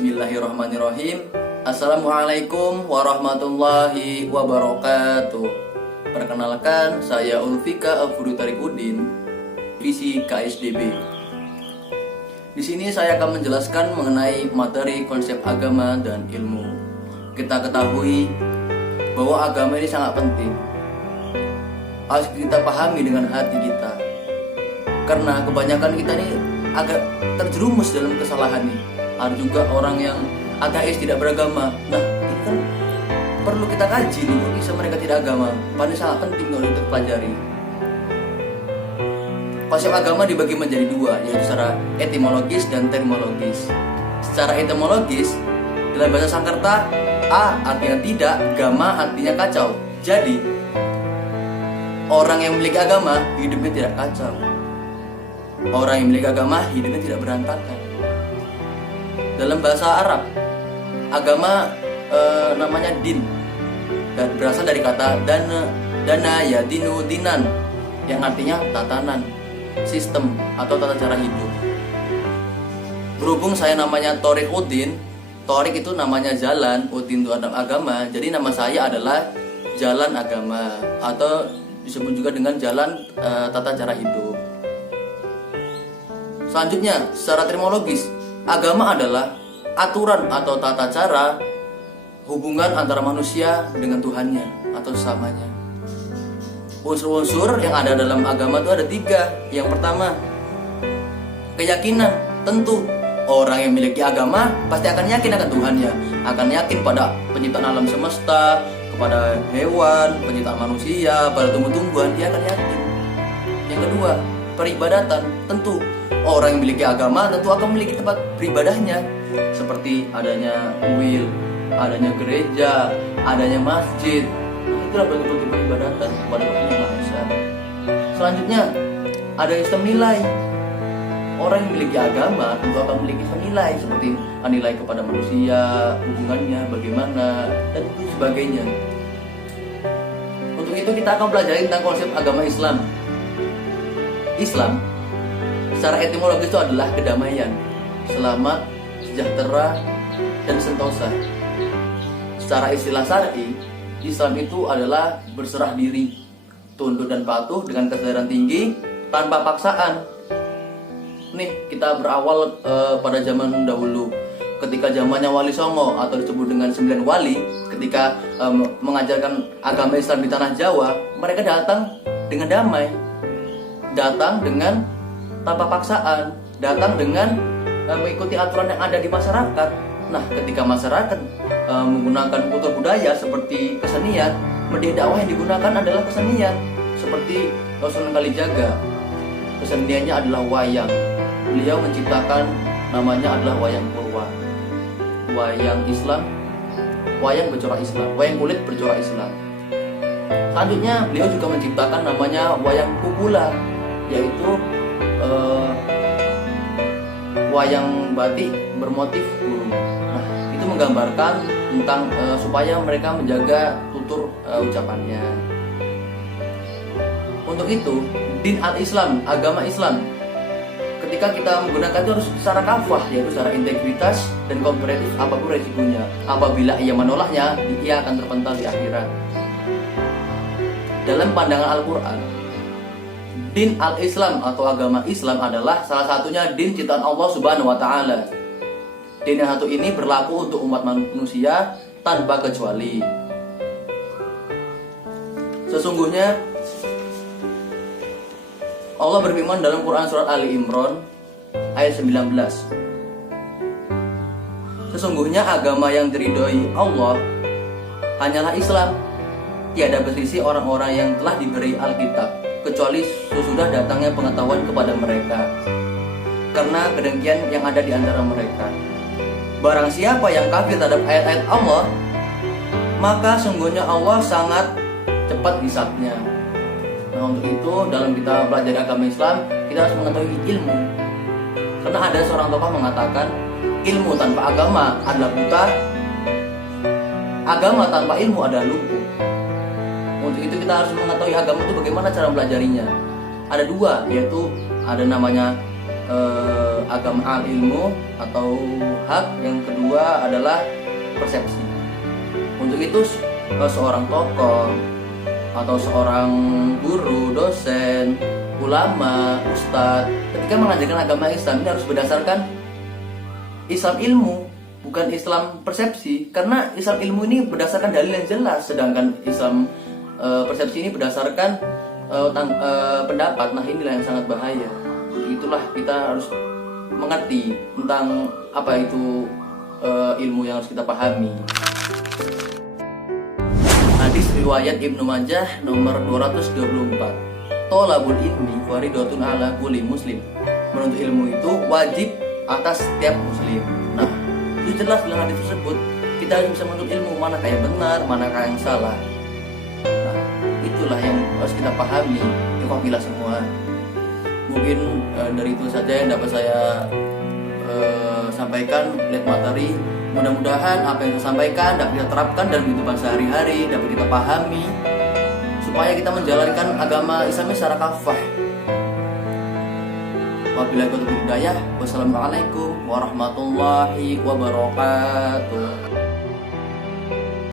Bismillahirrahmanirrahim. Assalamualaikum warahmatullahi wabarakatuh. Perkenalkan, saya Ulfika Afuru Tarikudin, visi KSDB. Di sini saya akan menjelaskan mengenai materi konsep agama dan ilmu. Kita ketahui bahwa agama ini sangat penting. Harus kita pahami dengan hati kita. Karena kebanyakan kita ini agak terjerumus dalam kesalahan ini. Ada juga orang yang ateis tidak beragama. Nah, ini kan perlu kita kaji dulu bisa mereka tidak agama. Padahal sangat penting untuk pelajari. Konsep agama dibagi menjadi dua, yaitu secara etimologis dan terminologis. Secara etimologis, dalam bahasa Sanskerta, a artinya tidak, gama artinya kacau. Jadi, orang yang memiliki agama hidupnya tidak kacau. Orang yang memiliki agama hidupnya tidak berantakan. Dalam bahasa Arab, agama namanya din, dan berasal dari kata dana ya dinu dinan, yang artinya tatanan, sistem atau tata cara hidup. Berhubung saya namanya Thorik Udin, Thorik itu namanya jalan, Udin itu agama, jadi nama saya adalah jalan agama atau disebut juga dengan jalan tata cara hidup. Selanjutnya, secara terminologis, agama adalah aturan atau tata cara hubungan antara manusia dengan Tuhannya atau sesamanya. Unsur-unsur yang ada dalam agama itu ada tiga. Yang pertama, keyakinan. Tentu orang yang memiliki agama pasti akan yakin akan Tuhannya, akan yakin pada penciptaan alam semesta, kepada hewan, penciptaan manusia, pada tumbuh-tumbuhan, dia akan yakin. Yang kedua, peribadatan. Tentu orang yang memiliki agama tentu akan memiliki tempat beribadahnya, seperti adanya kuil, adanya gereja, adanya masjid. Itulah bentuk-bentuk peribadatan kepada Allah Yang Maha Esa. Selanjutnya, ada sistem nilai. Orang yang memiliki agama tentu akan memiliki nilai, seperti nilai kepada manusia, hubungannya bagaimana, dan sebagainya. Untuk itu kita akan pelajari tentang konsep agama Islam. Islam secara etimologis itu adalah kedamaian, selamat, sejahtera, dan sentosa. Secara istilah syar'i, Islam itu adalah berserah diri, tunduk dan patuh dengan kesadaran tinggi tanpa paksaan. Nih, kita berawal pada zaman dahulu, ketika zamannya Wali Songo atau disebut dengan 9 wali, ketika mengajarkan agama Islam di tanah Jawa, mereka datang dengan damai, datang dengan tanpa paksaan, datang dengan mengikuti aturan yang ada di masyarakat. Nah, ketika masyarakat menggunakan kultur budaya seperti kesenian, media dakwah yang digunakan adalah kesenian, seperti Sunan Kalijaga. Keseniannya adalah wayang. Beliau menciptakan, namanya adalah wayang purwa, wayang Islam, wayang bercorak Islam, wayang kulit bercorak Islam. Selanjutnya, beliau juga menciptakan namanya wayang kukula, yaitu wayang batik bermotif burung. Nah, itu menggambarkan tentang supaya mereka menjaga tutur ucapannya. Untuk itu, din al-Islam, agama Islam, ketika kita menggunakan itu harus secara kafah, yaitu secara integritas dan kooperatif apapun resikonya. Apabila ia menolaknya, ia akan terpental di akhirat. Dalam pandangan Al-Quran, din al-Islam atau agama Islam adalah salah satunya din ciptaan Allah Subhanahu wa Ta'ala. Din yang satu ini berlaku untuk umat manusia tanpa kecuali. Sesungguhnya Allah berfirman dalam Quran surat Ali Imran ayat 19. Sesungguhnya agama yang diridhoi Allah hanyalah Islam. Tiada berselisih orang-orang yang telah diberi Alkitab, kecuali sesudah datangnya pengetahuan kepada mereka, karena kedengkian yang ada di antara mereka. Barang siapa yang kafir terhadap ayat-ayat Allah, maka sungguhnya Allah sangat cepat hisabnya. Nah, untuk itu dalam kita belajar agama Islam, kita harus mengetahui ilmu. Karena ada seorang tokoh mengatakan, ilmu tanpa agama adalah buta, agama tanpa ilmu adalah lumpuh. Untuk itu kita harus mengetahui agama itu bagaimana cara mempelajarinya. Ada dua, yaitu ada namanya agama al-ilmu atau hak, yang kedua adalah persepsi. Untuk itu seorang tokoh atau seorang guru, dosen, ulama, ustadz ketika mengajarkan agama Islam ini harus berdasarkan Islam ilmu, bukan Islam persepsi. Karena Islam ilmu ini berdasarkan dalil yang jelas, sedangkan Islam persepsi ini berdasarkan pendapat. Nah, inilah yang sangat bahaya. Itulah kita harus mengerti tentang apa itu ilmu yang harus kita pahami. Hadis riwayat Ibnu Majah nomor 224. Thalabul ilmi faridatun ala kulli muslim. Menuntut ilmu itu wajib atas setiap muslim. Nah, itu jelas dalam hadis tersebut. Kita harus bisa menuntut ilmu, manakah yang benar, manakah yang salah. Nah, itulah yang harus kita pahami. Ikhwah semua. Mungkin dari itu saja yang dapat saya sampaikan, lihat materi. Mudah-mudahan apa yang saya sampaikan dapat kita terapkan dalam kehidupan sehari-hari, dapat kita pahami, supaya kita menjalankan agama Islam secara kafah. Wabillahi taufiq wal hidayah. Wassalamualaikum warahmatullahi wabarakatuh.